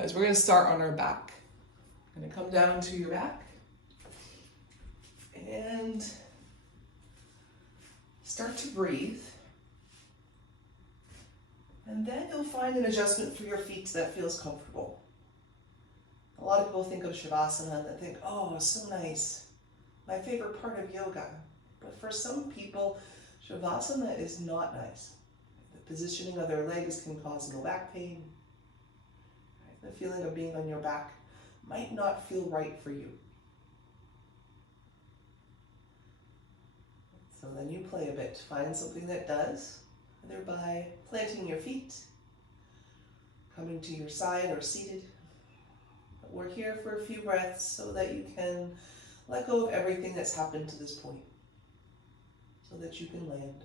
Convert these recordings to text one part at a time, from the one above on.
Guys, we're going to start on our back. Going to come down to your back and start to breathe. And then you'll find an adjustment for your feet that feels comfortable. A lot of people think of Shavasana and they think, oh, so nice. My favorite part of yoga. But for some people, Shavasana is not nice. The positioning of their legs can cause low back pain. The feeling of being on your back might not feel right for you. So then you play a bit. Find something that does, either by planting your feet, coming to your side or seated. But we're here for a few breaths so that you can let go of everything that's happened to this point, so that you can land.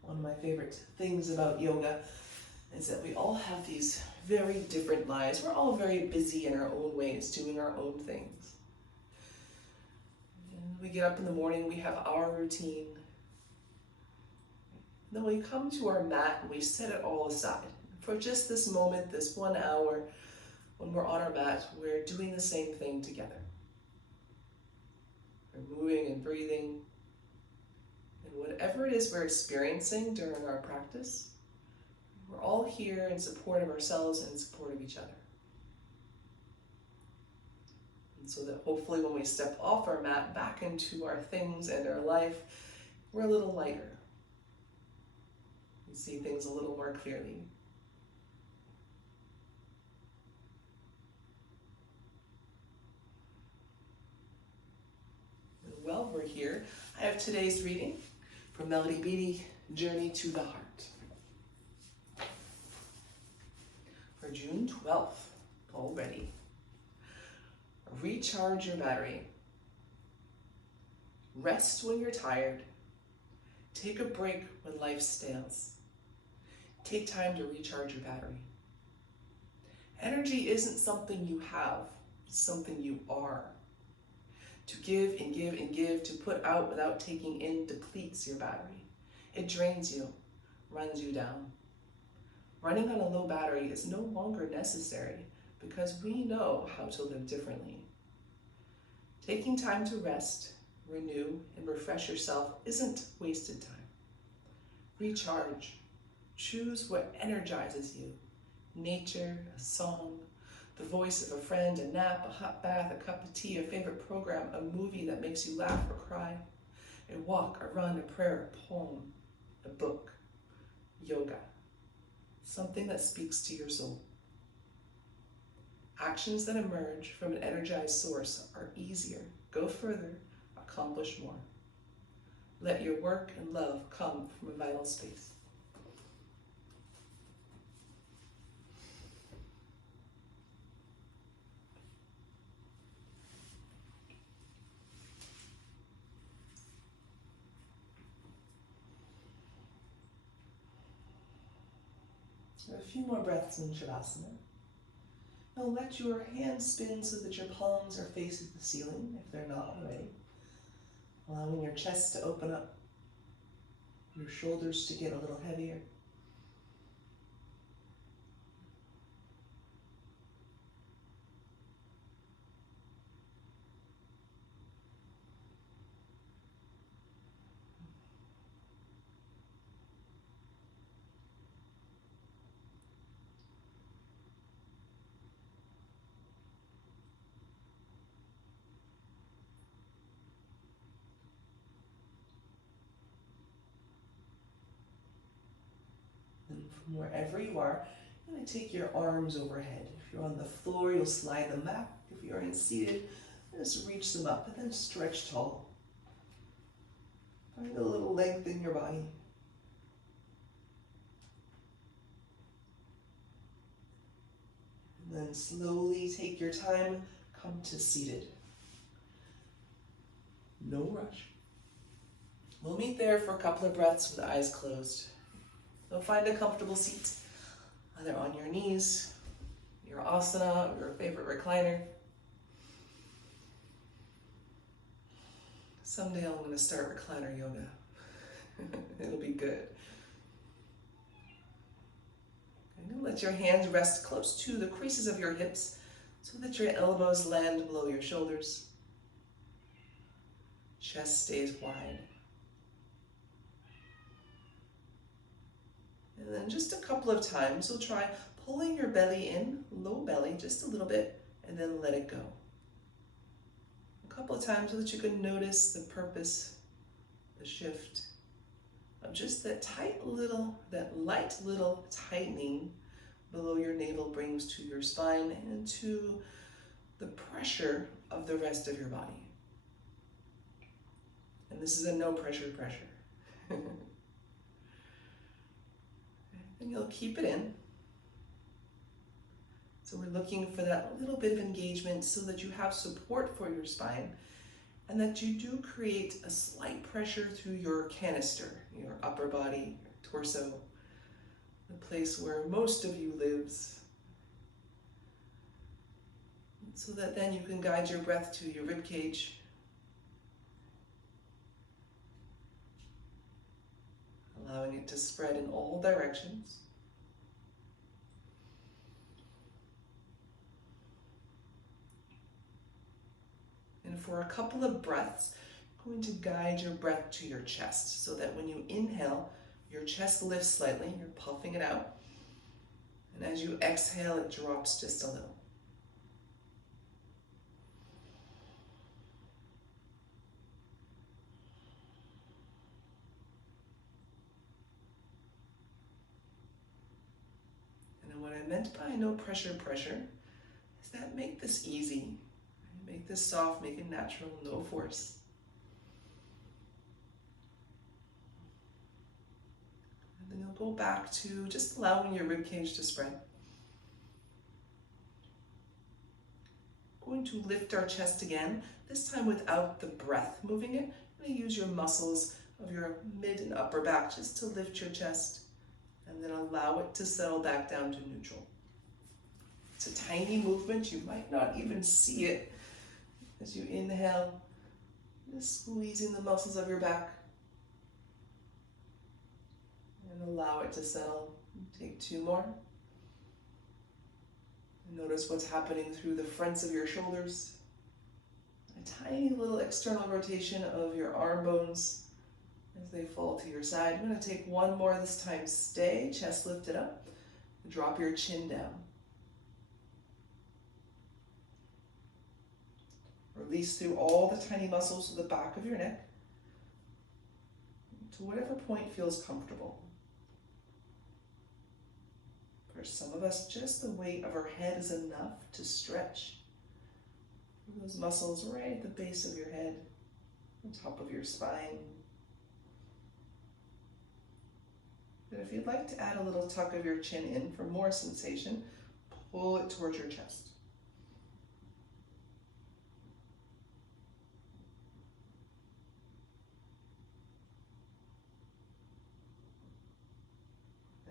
One of my favorite things about yoga is that we all have these very different lives. We're all very busy in our own ways, doing our own things. And we get up in the morning, we have our routine. Then we come to our mat and we set it all aside. For just this moment, this 1 hour, when we're on our mat, we're doing the same thing together. We're moving and breathing. And whatever it is we're experiencing during our practice, we're all here in support of ourselves and in support of each other. And so that hopefully when we step off our mat back into our things and our life, we're a little lighter. We see things a little more clearly. And while we're here, I have today's reading from Melody Beattie, Journey to the Heart. For June 12th, already. Recharge your battery. Rest when you're tired. Take a break when life stales. Take time to recharge your battery. Energy isn't something you have, it's something you are. To give and give and give, to put out without taking in, depletes your battery. It drains you, runs you down. Running on a low battery is no longer necessary because we know how to live differently. Taking time to rest, renew, and refresh yourself isn't wasted time. Recharge. Choose what energizes you. Nature, a song, the voice of a friend, a nap, a hot bath, a cup of tea, a favorite program, a movie that makes you laugh or cry, a walk, a run, a prayer, a poem, a book, yoga. Something that speaks to your soul. Actions that emerge from an energized source are easier, go further, accomplish more. Let your work and love come from a vital space. A few more breaths in Shavasana. Now let your hands spin so that your palms are facing the ceiling, if they're not already. Allowing your chest to open up, your shoulders to get a little heavier. From wherever you are, you're going to take your arms overhead. If you're on the floor, you'll slide them back. If you're seated, just reach them up and then stretch tall. Find a little length in your body. And then slowly take your time, come to seated. No rush. We'll meet there for a couple of breaths with the eyes closed. So find a comfortable seat, either on your knees, your asana, or your favorite recliner. Someday I'm going to start recliner yoga. It'll be good. And let your hands rest close to the creases of your hips so that your elbows land below your shoulders. Chest stays wide. And then just a couple of times, we'll try pulling your belly in, low belly, just a little bit, and then let it go. A couple of times so that you can notice the purpose, the shift of just that light little tightening below your navel brings to your spine and to the pressure of the rest of your body. And this is a no pressure. And you'll keep it in. So we're looking for that little bit of engagement so that you have support for your spine and that you do create a slight pressure through your canister, your upper body, your torso, the place where most of you lives. So that then you can guide your breath to your rib cage. Allowing it to spread in all directions. And for a couple of breaths, I'm going to guide your breath to your chest so that when you inhale, your chest lifts slightly, you're puffing it out. And as you exhale, it drops just a little. What I meant by no pressure is that make this easy, make this soft, make it natural, no force. And then you'll go back to just allowing your rib cage to spread. Going to lift our chest again, this time without the breath moving it. You're going to use your muscles of your mid and upper back just to lift your chest. And then allow it to settle back down to neutral. It's a tiny movement, you might not even see it as you inhale, just squeezing the muscles of your back. And allow it to settle. Take two more. And notice what's happening through the fronts of your shoulders. A tiny little external rotation of your arm bones as they fall to your side. I'm going to take one more this time. Stay, chest lifted up. Drop your chin down. Release through all the tiny muscles to the back of your neck to whatever point feels comfortable. For some of us, just the weight of our head is enough to stretch those muscles right at the base of your head, on top of your spine. But if you'd like to add a little tuck of your chin in for more sensation, pull it towards your chest.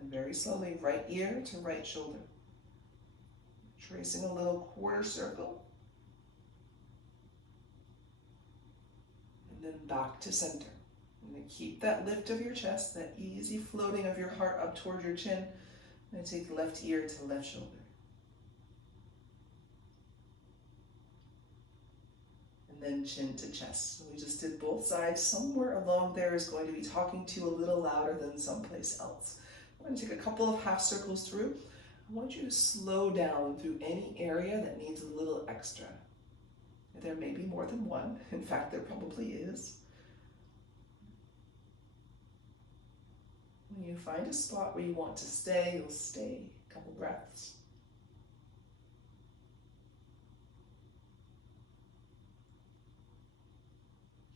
And very slowly, right ear to right shoulder. Tracing a little quarter circle. And then back to center. And keep that lift of your chest, that easy floating of your heart up toward your chin. And take left ear to left shoulder. And then chin to chest. So we just did both sides. Somewhere along there is going to be talking to you a little louder than someplace else. I'm going to take a couple of half circles through. I want you to slow down through any area that needs a little extra. There may be more than one. In fact, there probably is. When you find a spot where you want to stay, you'll stay. A couple breaths.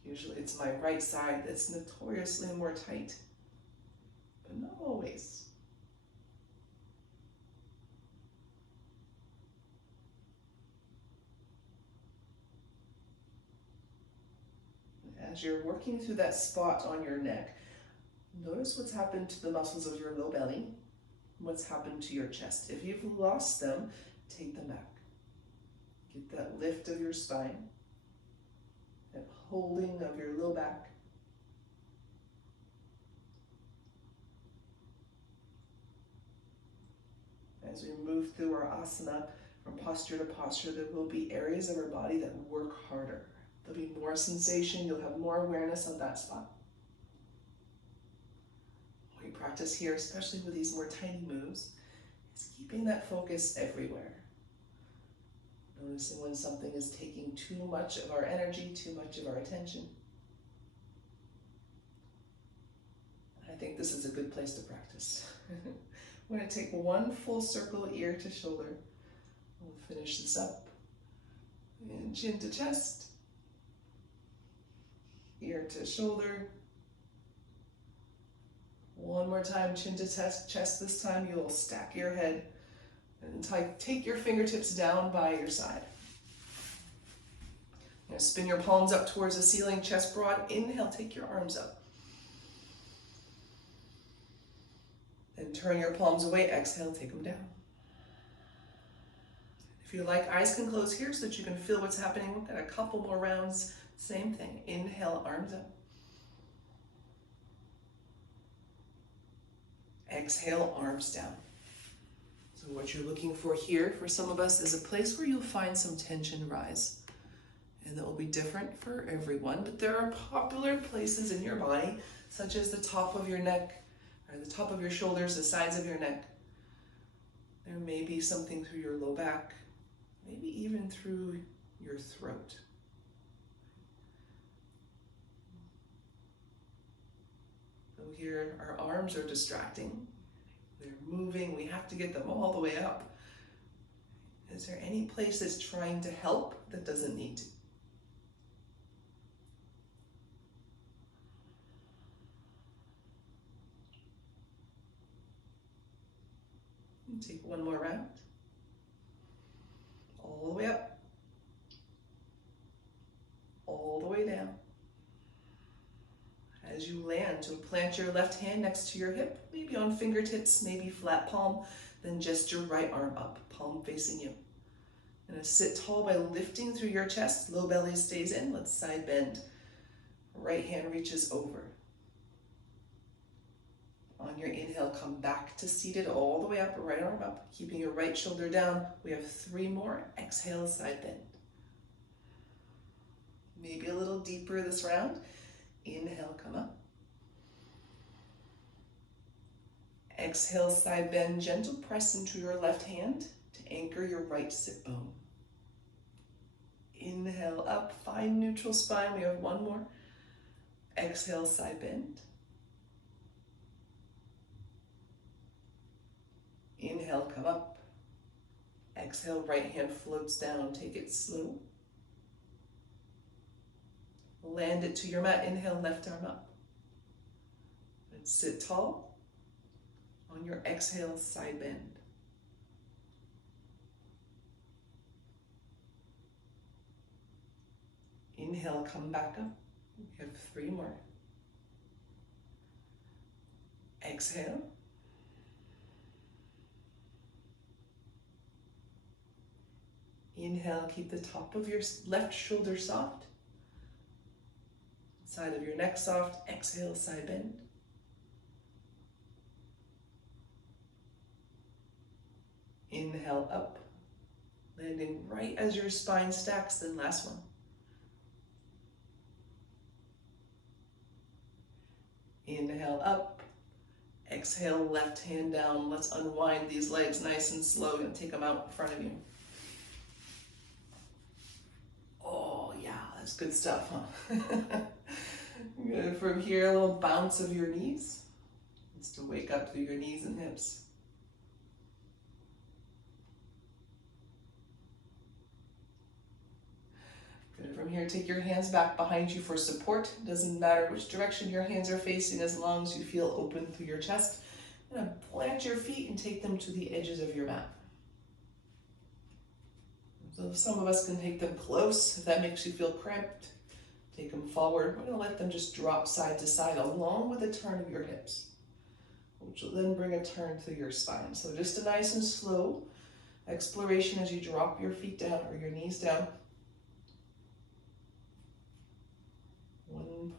Usually it's my right side that's notoriously more tight, but not always. As you're working through that spot on your neck, notice what's happened to the muscles of your low belly, what's happened to your chest. If you've lost them, take them back. Get that lift of your spine, that holding of your low back. As we move through our asana from posture to posture, there will be areas of our body that work harder. There'll be more sensation, you'll have more awareness on that spot. What we practice here, especially with these more tiny moves, is keeping that focus everywhere. Noticing when something is taking too much of our energy, too much of our attention. I think this is a good place to practice. We're going to take one full circle, ear to shoulder. We'll finish this up. And chin to chest, ear to shoulder. One more time, chin to chest. This time you'll stack your head and take your fingertips down by your side. Now spin your palms up towards the ceiling, chest broad. Inhale, take your arms up. Then turn your palms away. Exhale, take them down. If you like, eyes can close here so that you can feel what's happening. We've got a couple more rounds. Same thing. Inhale, arms up. Exhale, arms down. So what you're looking for here, for some of us, is a place where you'll find some tension rise. And that will be different for everyone, but there are popular places in your body, such as the top of your neck, or the top of your shoulders, the sides of your neck. There may be something through your low back, maybe even through your throat. So here, our arms are distracting. They're moving, we have to get them all the way up. Is there any place that's trying to help that doesn't need to? And take one more round. All the way up. All the way down. As you land, to plant your left hand next to your hip, maybe on fingertips, maybe flat palm, then just your right arm up, palm facing you. And sit tall by lifting through your chest, low belly stays in, let's side bend. Right hand reaches over. On your inhale, come back to seated all the way up, right arm up, keeping your right shoulder down. We have 3 more. Exhale, side bend. Maybe a little deeper this round. Inhale, come up. Exhale, side bend, gentle press into your left hand to anchor your right sit bone. Inhale up, find neutral spine. We have 1 more. Exhale, side bend. Inhale, come up. Exhale, right hand floats down. Take it slow. Land it to your mat. Inhale, left arm up. And sit tall. On your exhale, side bend. Inhale, come back up. We have 3 more. Exhale. Inhale, keep the top of your left shoulder soft. Side of your neck soft. Exhale, side bend. Inhale up, landing right as your spine stacks, then last one. Inhale up, exhale, left hand down. Let's unwind these legs nice and slow and take them out in front of you. Oh yeah, that's good stuff, huh? Good. From here, a little bounce of your knees. Just to wake up through your knees and hips. Good. From here, take your hands back behind you for support. Doesn't matter which direction your hands are facing as long as you feel open through your chest. And plant your feet and take them to the edges of your mat. So some of us can take them close. If that makes you feel cramped, take them forward. We're going to let them just drop side to side along with a turn of your hips, which will then bring a turn through your spine. So just a nice and slow exploration as you drop your feet down or your knees down.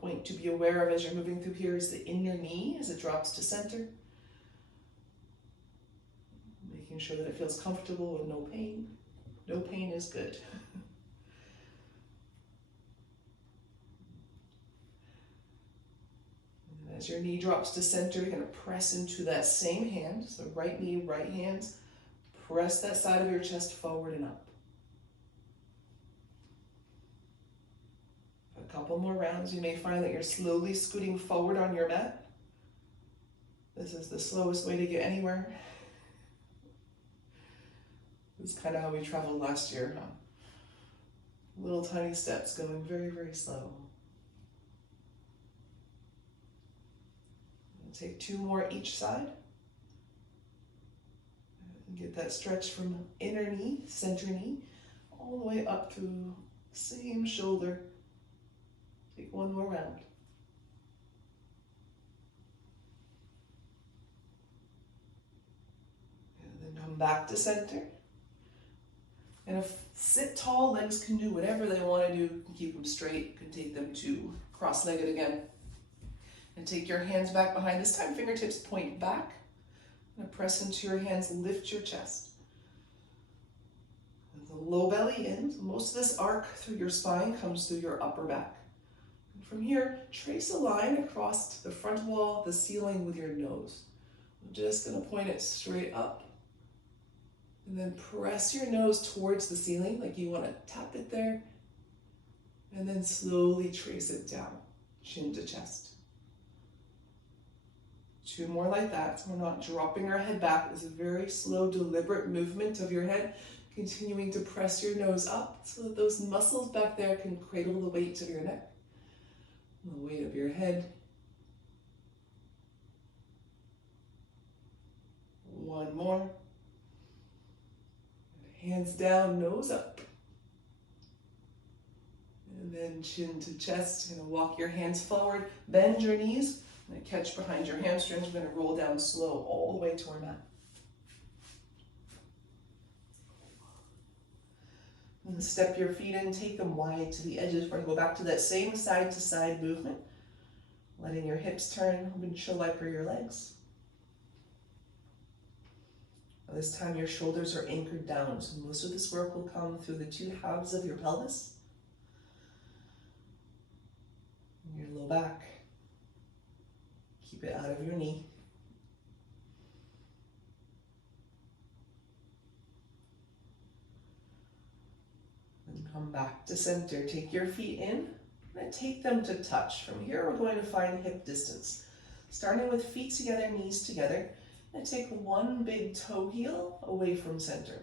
point to be aware of as you're moving through here is the inner knee as it drops to center. Making sure that it feels comfortable with no pain. No pain is good. And as your knee drops to center, you're going to press into that same hand. So right knee, right hands. Press that side of your chest forward and up. A couple more rounds. You may find that you're slowly scooting forward on your mat. This is the slowest way to get anywhere. This is kind of how we traveled last year, huh? Little tiny steps going very, very slow. Take 2 more each side. And get that stretch from inner knee, center knee, all the way up through same shoulder. Take 1 more round. And then come back to center. And if sit tall, legs can do whatever they want to do. You can keep them straight. You can take them to cross-legged again. And take your hands back behind. This time fingertips point back. And press into your hands, lift your chest. And the low belly in. Most of this arc through your spine comes through your upper back. And from here, trace a line across the front wall, the ceiling with your nose. I'm just going to point it straight up. And then press your nose towards the ceiling, like you want to tap it there. And then slowly trace it down, chin to chest. 2 more like that. So we're not dropping our head back. It's a very slow, deliberate movement of your head, continuing to press your nose up so that those muscles back there can cradle the weight of your neck, the weight of your head. 1 more. Hands down, nose up. And then chin to chest. You're going to walk your hands forward, bend your knees. And catch behind your hamstrings. We're going to roll down slow all the way to our mat. And step your feet in, take them wide to the edges. We're going to go back to that same side to side movement. Letting your hips turn, windshield wiper your legs. This time your shoulders are anchored down, so most of this work will come through the 2 halves of your pelvis. Your low back. Keep it out of your knee. And come back to center. Take your feet in and take them to touch. From here we're going to find hip distance. Starting with feet together, knees together. And take 1 big toe heel away from center.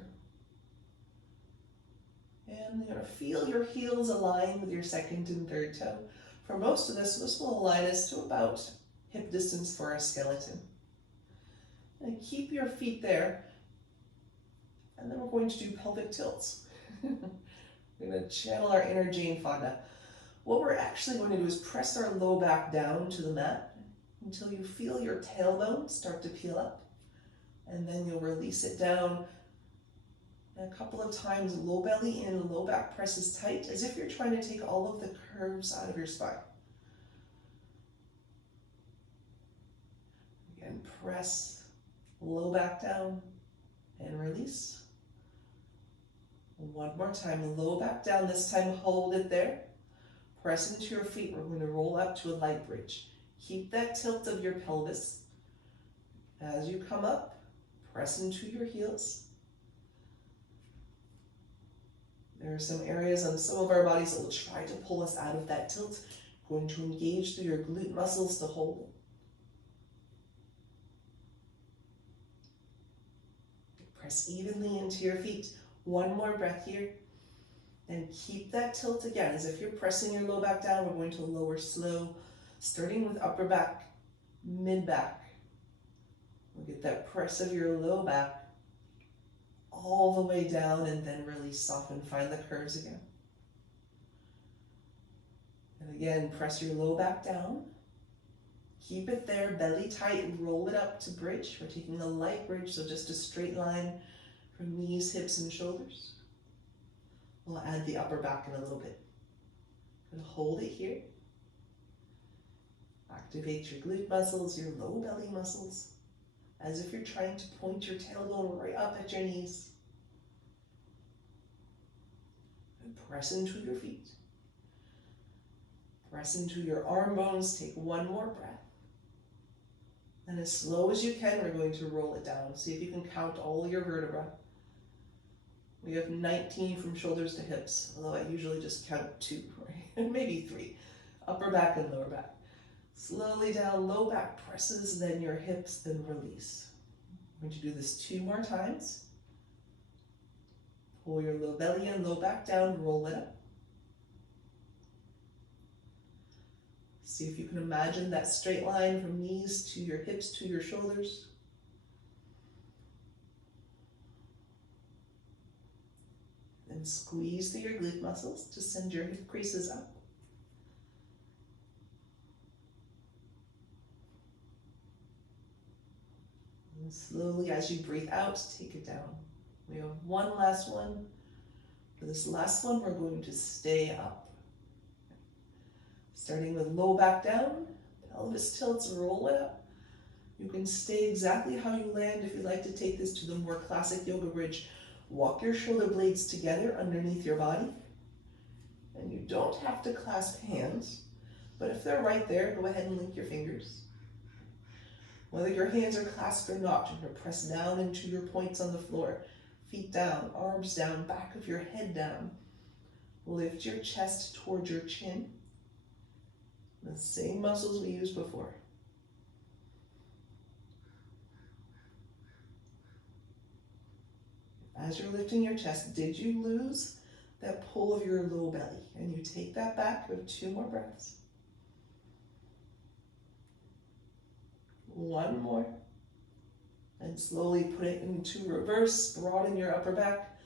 And you're going to feel your heels align with your 2nd and 3rd toe. For most of this will align us to about hip distance for our skeleton. And keep your feet there. And then we're going to do pelvic tilts. We're going to channel our inner Jane Fonda. What we're actually going to do is press our low back down to the mat until you feel your tailbone start to peel up. And then you'll release it down. And a couple of times, low belly in, low back presses tight, as if you're trying to take all of the curves out of your spine. Again, press low back down and release. 1 more time, low back down. This time, hold it there. Press into your feet. We're going to roll up to a light bridge. Keep that tilt of your pelvis. As you come up, press into your heels. There are some areas on some of our bodies that will try to pull us out of that tilt. Going to engage through your glute muscles to hold it. Press evenly into your feet. 1 more breath here. And keep that tilt again. As if you're pressing your low back down, we're going to lower slow, starting with upper back, mid back. We'll get that press of your low back all the way down and then really soften, find the curves again. And again, press your low back down. Keep it there, belly tight, roll it up to bridge. We're taking a light bridge, so just a straight line from knees, hips, and shoulders. We'll add the upper back in a little bit. And hold it here. Activate your glute muscles, your low belly muscles, as if you're trying to point your tailbone right up at your knees. And press into your feet. Press into your arm bones. Take one more breath. And as slow as you can, we're going to roll it down. See if you can count all your vertebrae. We have 19 from shoulders to hips, although I usually just count 2, right? Maybe 3. Upper back and lower back. Slowly down, low back presses, then your hips, then release. I'm going to do this 2 more times. Pull your low belly in, low back down, roll it up. See if you can imagine that straight line from knees to your hips to your shoulders. Then squeeze through your glute muscles to send your hip creases up. And slowly, as you breathe out, take it down. We have one last one. For this last one, we're going to stay up. Starting with low back down, pelvis tilts, roll it up. You can stay exactly how you land if you'd like to take this to the more classic yoga bridge. Walk your shoulder blades together underneath your body. And you don't have to clasp hands, but if they're right there, go ahead and link your fingers. Whether your hands are clasped or not, you're going to press down into your points on the floor. Feet down, arms down, back of your head down. Lift your chest towards your chin. The same muscles we used before. As you're lifting your chest, did you lose that pull of your low belly? And you take that back with 2 more breaths. 1 more. And slowly put it into reverse, broaden your upper back,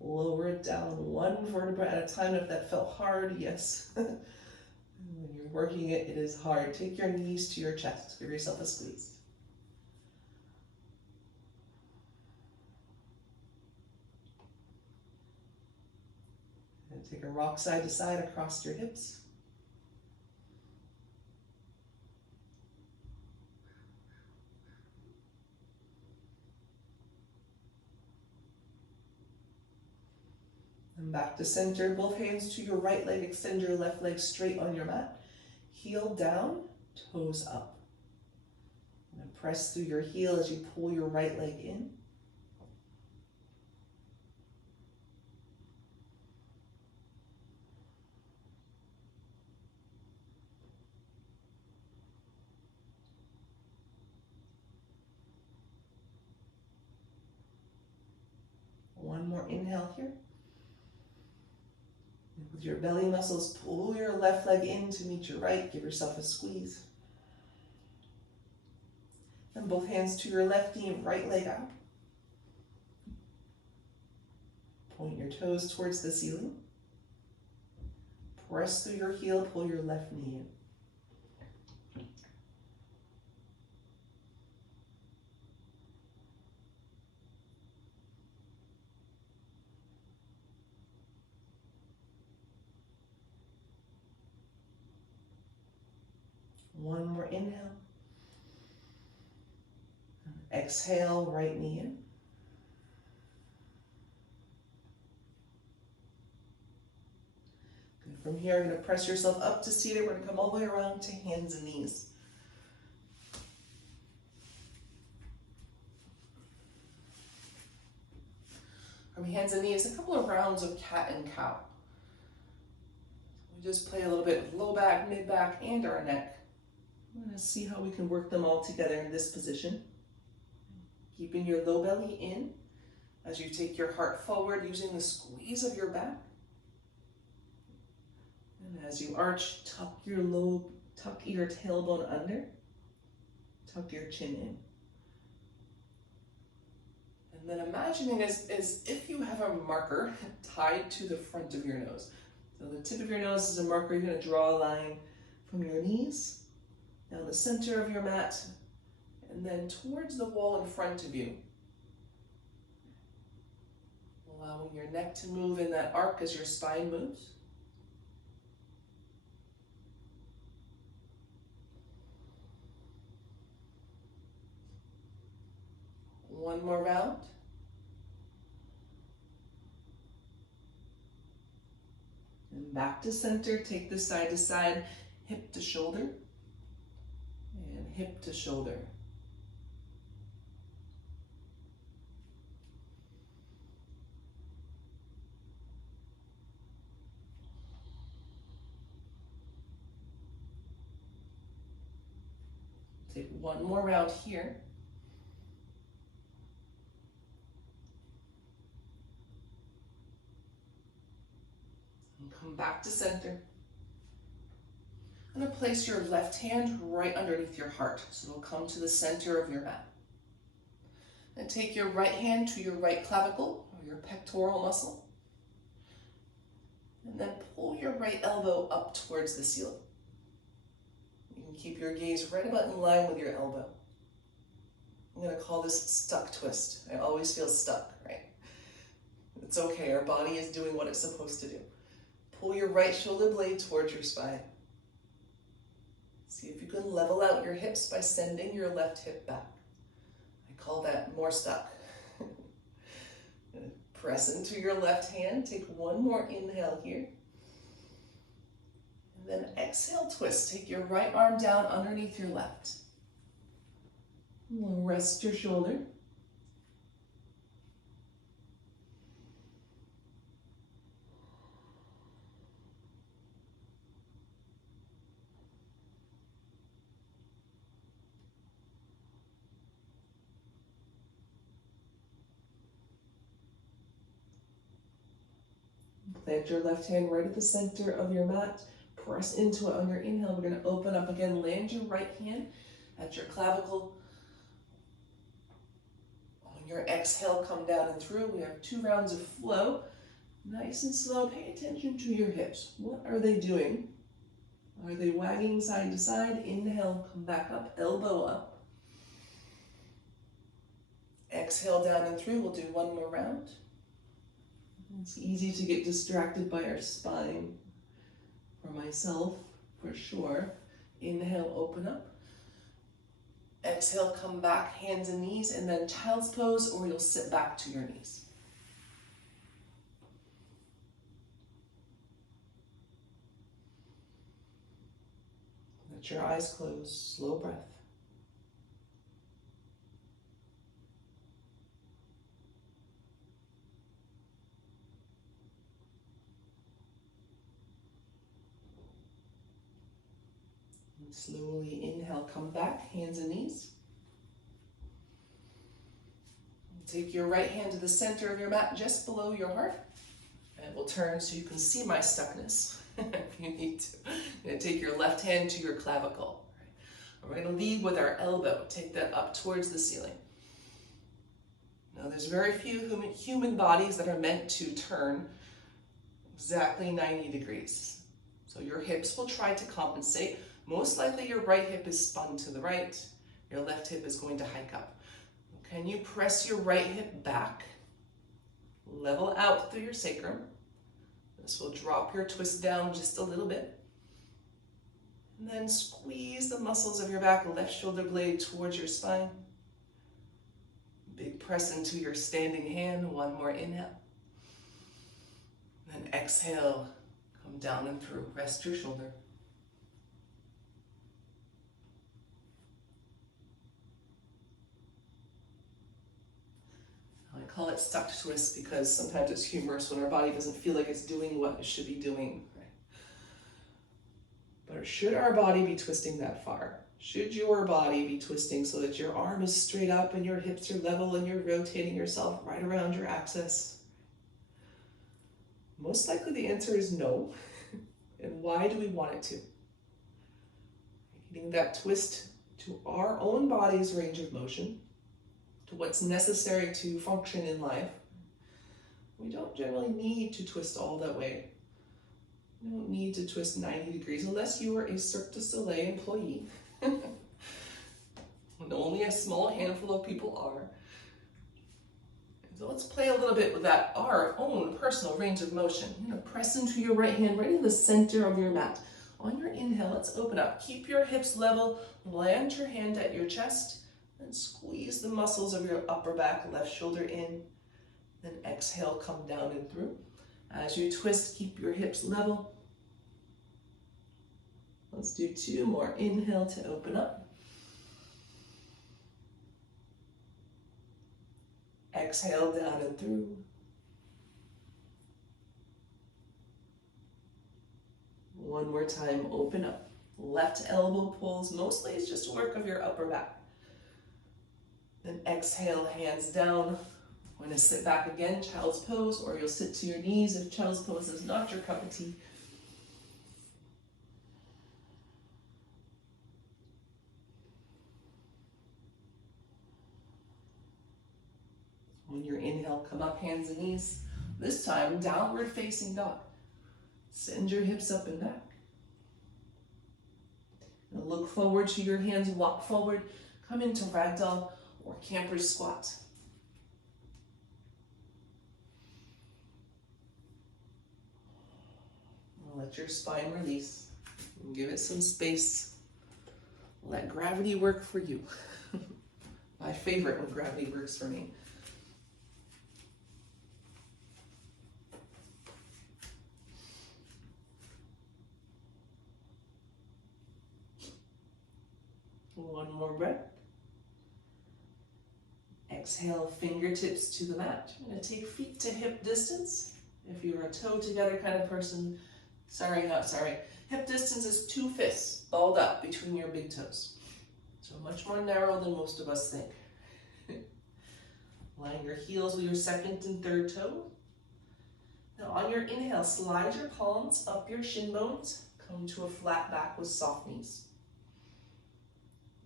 lower it down 1 vertebra at a time. If that felt hard, yes. When you're working it, it is hard. Take your knees to your chest. Give yourself a squeeze. And take a rock side to side across your hips. And back to center, both hands to your right leg, extend your left leg straight on your mat. Heel down, toes up. And press through your heel as you pull your right leg in. One more inhale here. With your belly muscles, pull your left leg in to meet your right. Give yourself a squeeze. And both hands to your left knee, right leg out. Point your toes towards the ceiling. Press through your heel, pull your left knee in. One more inhale. Exhale, right knee in. Good. From here, you're going to press yourself up to seated. We're going to come all the way around to hands and knees. From hands and knees, a couple of rounds of cat and cow. We just play a little bit with low back, mid back, and our neck. We're going to see how we can work them all together in this position. Keeping your low belly in as you take your heart forward using the squeeze of your back. And as you arch, tuck your tailbone under. Tuck your chin in. And then imagining as if you have a marker tied to the front of your nose. So the tip of your nose is a marker. You're going to draw a line from your knees down the center of your mat, and then towards the wall in front of you. Allowing your neck to move in that arc as your spine moves. One more round. And back to center, take this side to side, hip to shoulder, and hip to shoulder. Take one more round here. And come back to center. I'm going to place your left hand right underneath your heart, so it'll come to the center of your mat. And take your right hand to your right clavicle, or your pectoral muscle. And then pull your right elbow up towards the ceiling. You can keep your gaze right about in line with your elbow. I'm going to call this stuck twist. I always feel stuck, right? It's okay, our body is doing what it's supposed to do. Pull your right shoulder blade towards your spine. See if you can level out your hips by sending your left hip back. I call that more stuck. Press into your left hand. Take one more inhale here. And then exhale, twist. Take your right arm down underneath your left. Rest your shoulder. Plant your left hand right at the center of your mat. Press into it on your inhale. We're going to open up again. Land your right hand at your clavicle. On your exhale, come down and through. We have 2 rounds of flow. Nice and slow. Pay attention to your hips. What are they doing? Are they wagging side to side? Inhale, come back up, elbow up. Exhale down and through. We'll do one more round. It's easy to get distracted by our spine. For myself, for sure. Inhale, open up. Exhale, come back, hands and knees, and then child's pose, or you'll sit back to your knees. Let your eyes close, slow breath. And slowly inhale, come back, hands and knees. Take your right hand to the center of your mat, just below your heart. And we'll turn so you can see my stuckness if you need to. You're going to take your left hand to your clavicle. Right? We're going to lead with our elbow. Take that up towards the ceiling. Now there's very few human bodies that are meant to turn exactly 90 degrees. So your hips will try to compensate. Most likely your right hip is spun to the right. Your left hip is going to hike up. Can you press your right hip back? Level out through your sacrum. This will drop your twist down just a little bit. And then squeeze the muscles of your back, left shoulder blade towards your spine. Big press into your standing hand. One more inhale. Then exhale, come down and through. Rest your shoulder. I call it stuck twist because sometimes it's humorous when our body doesn't feel like it's doing what it should be doing. Right? But should our body be twisting that far? Should your body be twisting so that your arm is straight up and your hips are level and you're rotating yourself right around your axis? Most likely the answer is no. And why do we want it to? Getting that twist to our own body's range of motion, to what's necessary to function in life. We don't generally need to twist all that way. We don't need to twist 90 degrees unless you are a Cirque du Soleil employee. And only a small handful of people are. So let's play a little bit with that, our own personal range of motion. You're going to press into your right hand right in the center of your mat. On your inhale, let's open up. Keep your hips level, land your hand at your chest. And squeeze the muscles of your upper back, left shoulder in. Then exhale, come down and through. As you twist, keep your hips level. Let's do 2 more. Inhale to open up. Exhale, down and through. One more time, open up. Left elbow pulls, mostly it's just work of your upper back. Then exhale, hands down. I'm going to sit back again, child's pose, or you'll sit to your knees if child's pose is not your cup of tea. On your inhale, come up, hands and knees. This time, downward facing dog. Send your hips up and back. And look forward to your hands, walk forward, come into ragdoll or camper squat. Let your spine release. Give it some space. Let gravity work for you. My favorite when gravity works for me. One more breath. Exhale, fingertips to the mat. You're going to take feet to hip distance. If you're a toe together kind of person, hip distance is 2 fists balled up between your big toes. So much more narrow than most of us think. Line your heels with your second and third toe. Now on your inhale, slide your palms up your shin bones. Come to a flat back with soft knees.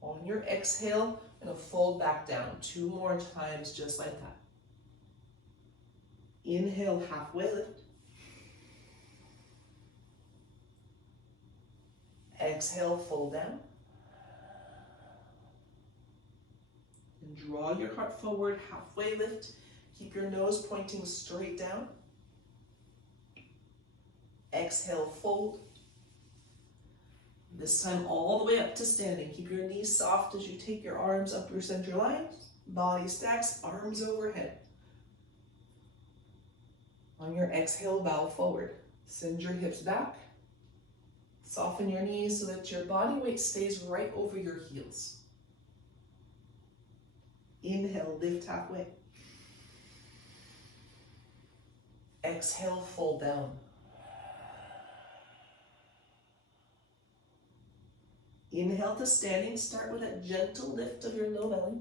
On your exhale, I'm going to fold back down 2 more times just like that. Inhale, halfway lift. Exhale, fold down. And draw your heart forward, halfway lift. Keep your nose pointing straight down. Exhale, fold. This time all the way up to standing. Keep your knees soft as you take your arms up your center line. Body stacks, arms overhead. On your exhale, bow forward. Send your hips back. Soften your knees so that your body weight stays right over your heels. Inhale, lift halfway. Exhale, fold down. Inhale to standing. Start with a gentle lift of your low belly.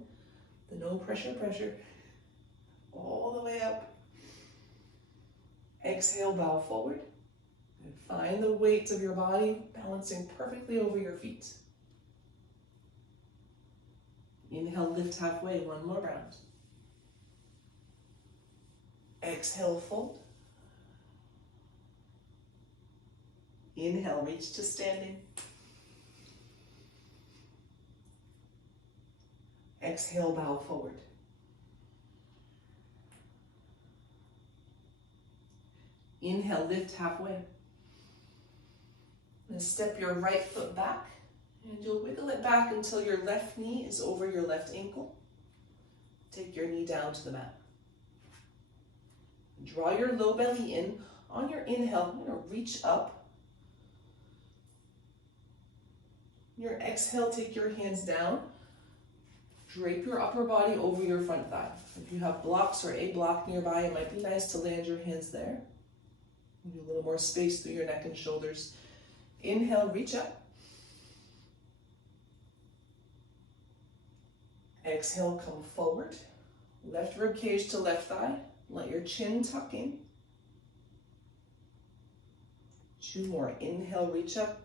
The no pressure, all the way up. Exhale, bow forward. And find the weight of your body balancing perfectly over your feet. Inhale, lift halfway, 1 more round. Exhale, fold. Inhale, reach to standing. Exhale, bow forward. Inhale, lift halfway. And step your right foot back, and you'll wiggle it back until your left knee is over your left ankle. Take your knee down to the mat. Draw your low belly in. On your inhale, you're going to reach up. Your exhale, take your hands down. Drape your upper body over your front thigh. If you have blocks or a block nearby, it might be nice to land your hands there. Give a little more space through your neck and shoulders. Inhale, reach up. Exhale, come forward. Left rib cage to left thigh. Let your chin tuck in. 2 more. Inhale, reach up.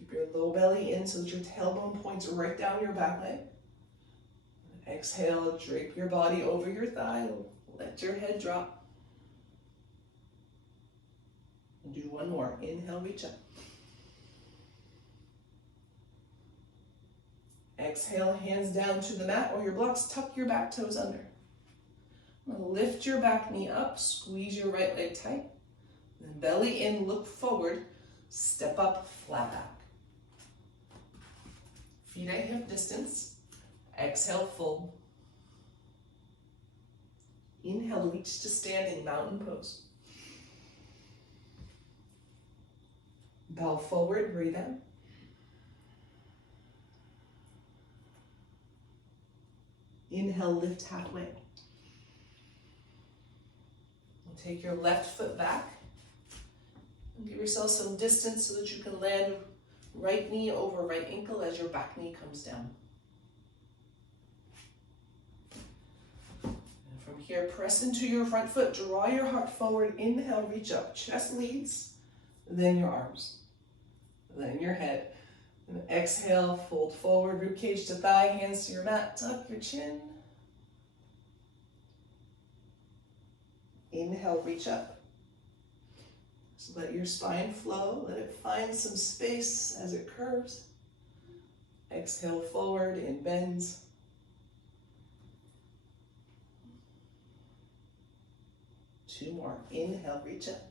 Keep your low belly in so that your tailbone points right down your back leg. Exhale, drape your body over your thigh. Let your head drop. And do 1 more. Inhale, reach up. Exhale, hands down to the mat or your blocks. Tuck your back toes under. Lift your back knee up. Squeeze your right leg tight. Then belly in, look forward. Step up, flat back. Feet at hip distance. Exhale, fold. Inhale, reach to standing mountain pose. Bow forward, breathe out. Inhale, lift halfway. Take your left foot back and give yourself some distance so that you can land right knee over right ankle as your back knee comes down. And from here, press into your front foot, draw your heart forward, inhale, reach up, chest leads, then your arms, then your head. And exhale, fold forward, ribcage to thigh, hands to your mat, tuck your chin. Inhale, reach up. So let your spine flow, let it find some space as it curves. Exhale, forward and bends. Two more. Inhale, reach up.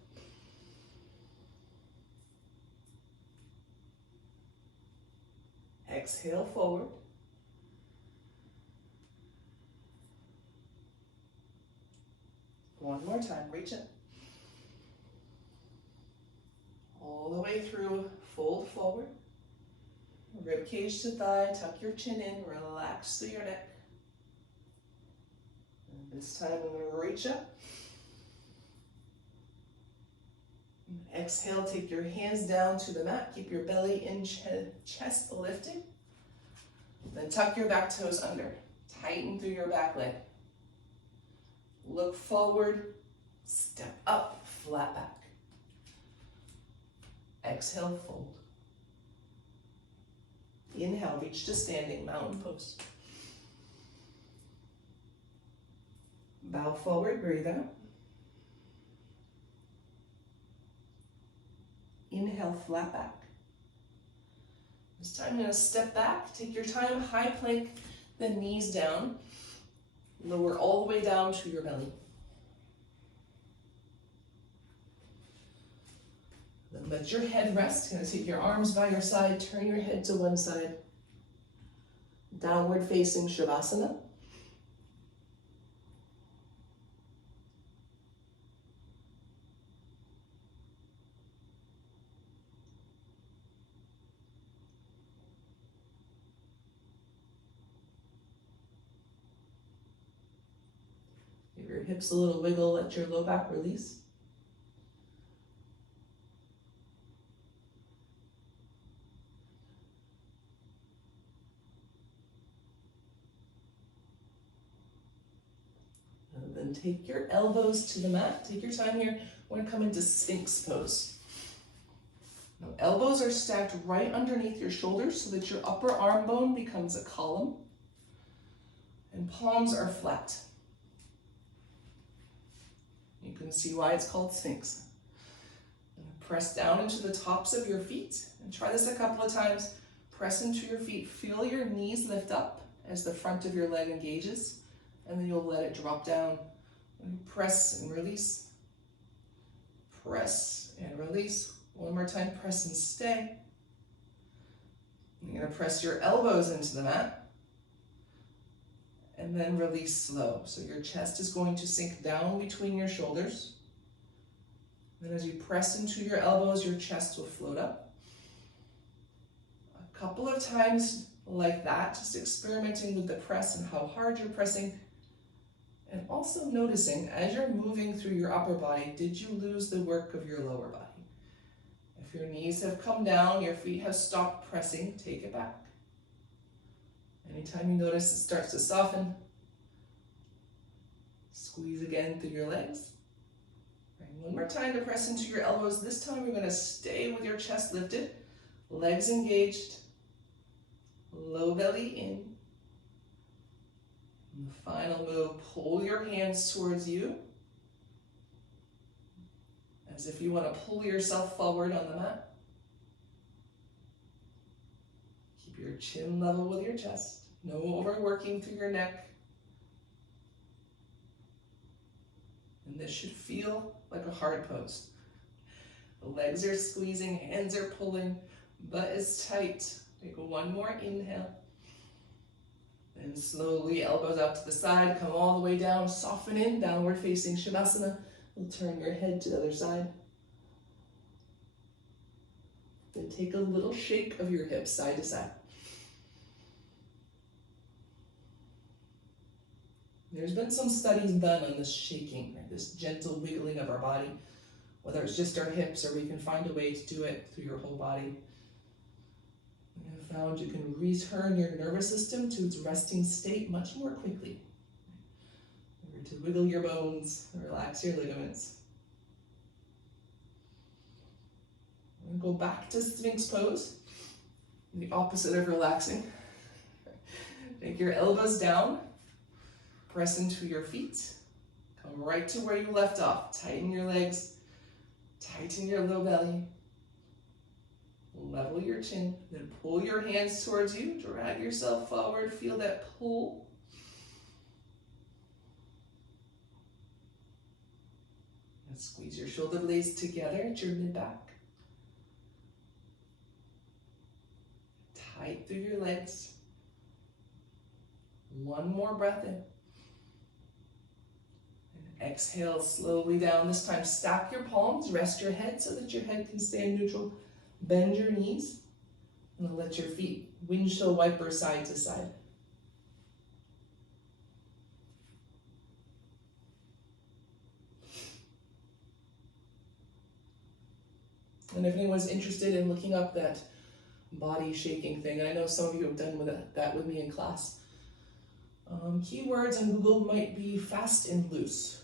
Exhale, forward. One more time, reach up. All the way through, fold forward. Rib cage to thigh, tuck your chin in, relax through your neck. And this time I'm going to reach up. Exhale, take your hands down to the mat. Keep your belly in, chest lifted. Then tuck your back toes under. Tighten through your back leg. Look forward, step up, flat back. Exhale, fold. Inhale, reach to standing, mountain pose. Bow forward, breathe out. Inhale, flat back. This time I'm going to step back, take your time, high plank, then knees down. Lower all the way down to your belly. Then let your head rest. You're going to take your arms by your side, turn your head to one side. Downward facing Shavasana. Give your hips a little wiggle, let your low back release. And then take your elbows to the mat. Take your time here. We're going to come into Sphinx pose. Now, elbows are stacked right underneath your shoulders so that your upper arm bone becomes a column. And palms are flat. You can see why it's called Sphinx. Press down into the tops of your feet and try this a couple of times. Press into your feet. Feel your knees lift up as the front of your leg engages, and then you'll let it drop down. Press and release. Press and release. One more time, press and stay. You're going to press your elbows into the mat. And then release slow. So your chest is going to sink down between your shoulders. Then as you press into your elbows, your chest will float up. A couple of times like that, just experimenting with the press and how hard you're pressing. And also noticing, as you're moving through your upper body, did you lose the work of your lower body? If your knees have come down, your feet have stopped pressing, take it back. Anytime you notice it starts to soften, squeeze again through your legs. Right, one more time to press into your elbows. This time you're going to stay with your chest lifted, legs engaged, low belly in. And the final move, pull your hands towards you, as if you want to pull yourself forward on the mat. Keep your chin level with your chest. No overworking through your neck. And this should feel like a hard pose. The legs are squeezing, hands are pulling, butt is tight. Take one more inhale. And slowly, elbows out to the side, come all the way down, soften in, downward facing Shavasana. You'll turn your head to the other side. Then take a little shake of your hips side to side. There's been some studies done on this shaking, right? This gentle wiggling of our body, whether it's just our hips or we can find a way to do it through your whole body. We have found you can return your nervous system to its resting state much more quickly. Remember to wiggle your bones, relax your ligaments. And go back to Sphinx pose, the opposite of relaxing. Take your elbows down, press into your feet, come right to where you left off. Tighten your legs, tighten your low belly, level your chin, then pull your hands towards you, drag yourself forward, feel that pull. And squeeze your shoulder blades together at your mid-back. Tight through your legs. One more breath in. And exhale slowly down. This time stack your palms, rest your head so that your head can stay neutral. Bend your knees and let your feet windshield wiper side to side. And if anyone's interested in looking up that body shaking thing, and I know some of you have done that with me in class, keywords on Google might be fast and loose.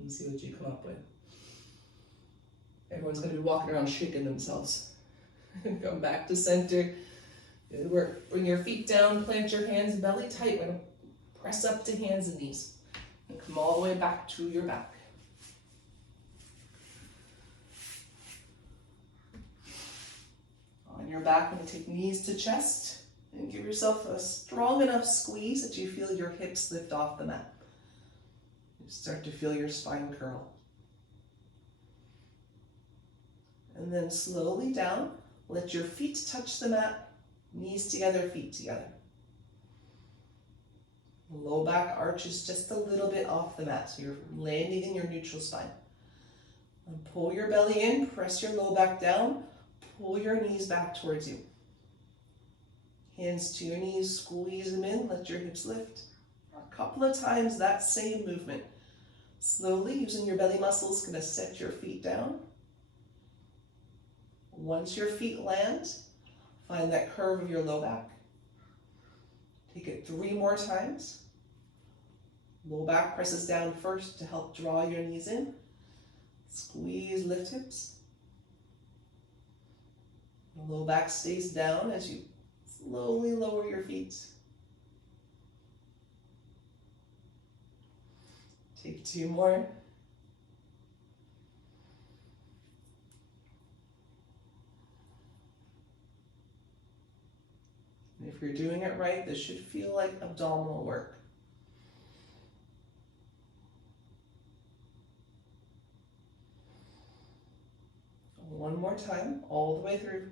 Let's see what you come up with. Everyone's going to be walking around shaking themselves. Come back to center. Good work. Bring your feet down, plant your hands belly tight. We're going to press up to hands and knees. And come all the way back to your back. On your back, I'm going to take knees to chest and give yourself a strong enough squeeze that you feel your hips lift off the mat. You start to feel your spine curl. And then slowly down, let your feet touch the mat, knees together, feet together. Low back arches just a little bit off the mat, so you're landing in your neutral spine. And pull your belly in, press your low back down, pull your knees back towards you. Hands to your knees, squeeze them in, let your hips lift. A couple of times that same movement. Slowly, using your belly muscles, going to set your feet down. Once your feet land, find that curve of your low back. Take it 3 more times. Low back presses down first to help draw your knees in. Squeeze, lift hips. The low back stays down as you slowly lower your feet. Take 2 more. If you're doing it right, this should feel like abdominal work. One more time, all the way through.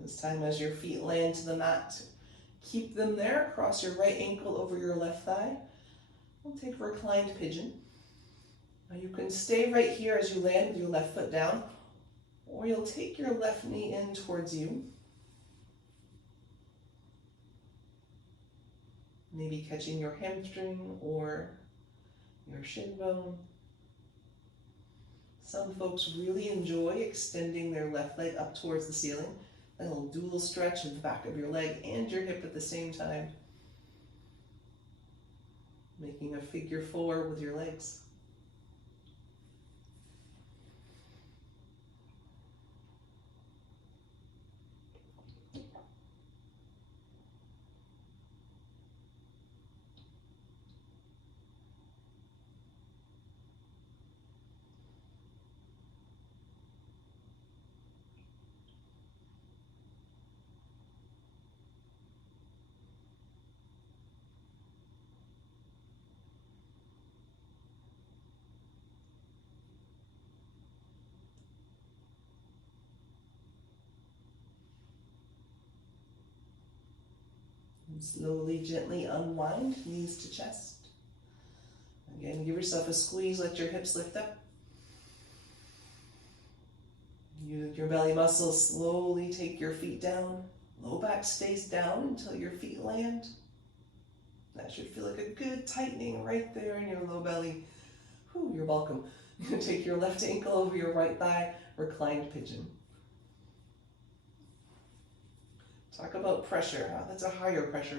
This time as your feet land to the mat, keep them there, cross your right ankle over your left thigh. We'll take reclined pigeon. Now you can stay right here as you land with your left foot down, or you'll take your left knee in towards you. Maybe catching your hamstring or your shin bone. Some folks really enjoy extending their left leg up towards the ceiling. A little dual stretch of the back of your leg and your hip at the same time. Making a figure 4 with your legs. And slowly, gently unwind, knees to chest. Again, give yourself a squeeze, let your hips lift up. Your belly muscles slowly take your feet down. Low back stays down until your feet land. That should feel like a good tightening right there in your low belly. Whew, you're welcome. Take your left ankle over your right thigh, reclined pigeon. Talk about pressure. Huh? That's a higher pressure.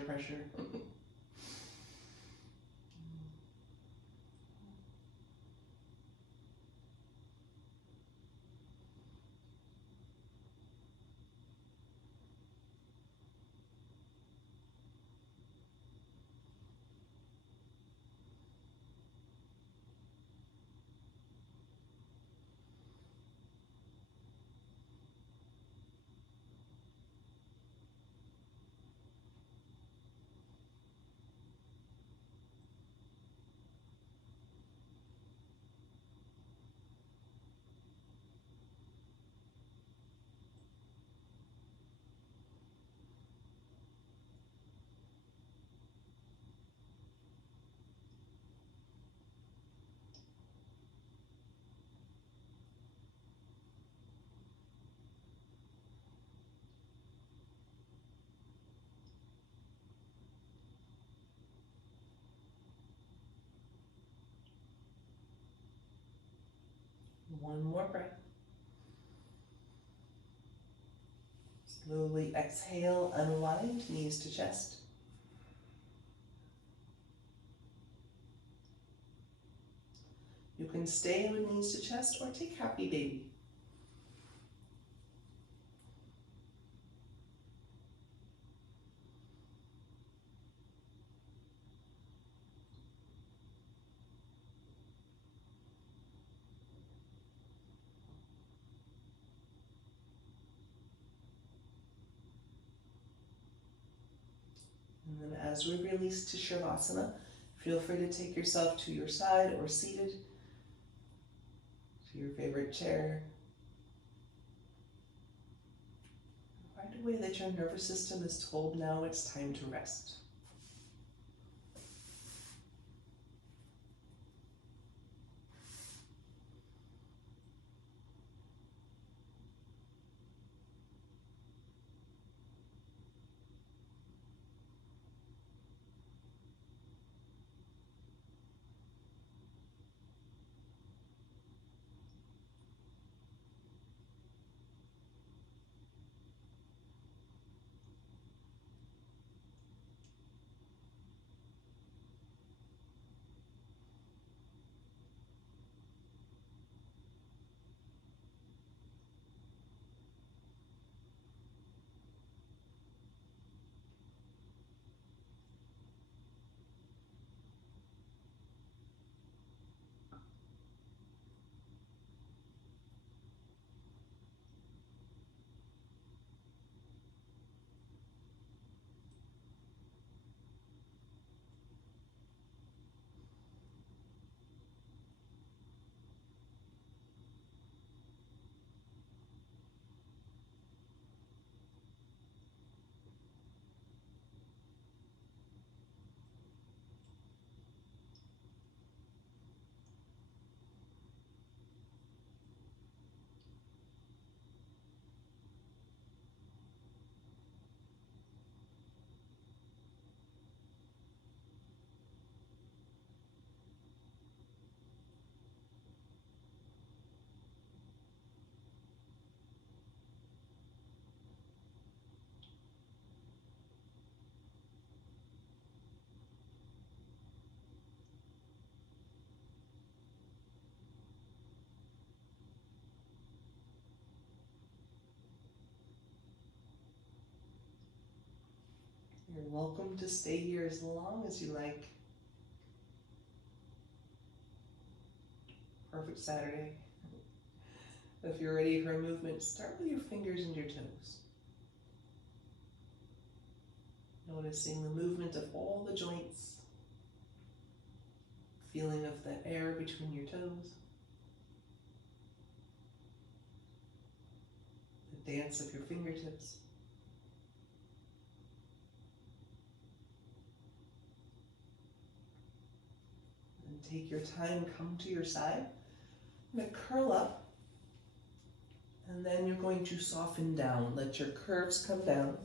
One more breath. Slowly exhale, unwind, knees to chest. You can stay with knees to chest or take happy baby. And then as we release to Shavasana, feel free to take yourself to your side or seated to your favorite chair. Find a way that your nervous system is told now it's time to rest. You're welcome to stay here as long as you like. Perfect Saturday. If you're ready for a movement, start with your fingers and your toes. Noticing the movement of all the joints. Feeling of the air between your toes. The dance of your fingertips. And take your time, come to your side. I'm going to curl up. And then you're going to soften down. Let your curves come down.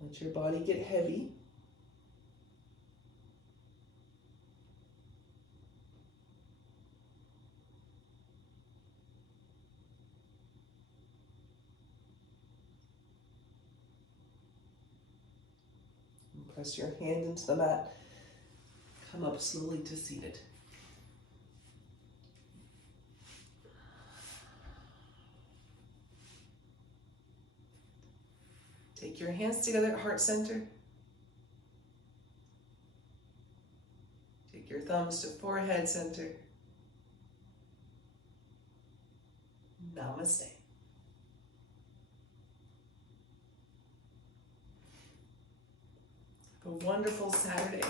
Let your body get heavy. And press your hand into the mat. Come up slowly to seated. Take your hands together at heart center. Take your thumbs to forehead center. Namaste. Have a wonderful Saturday.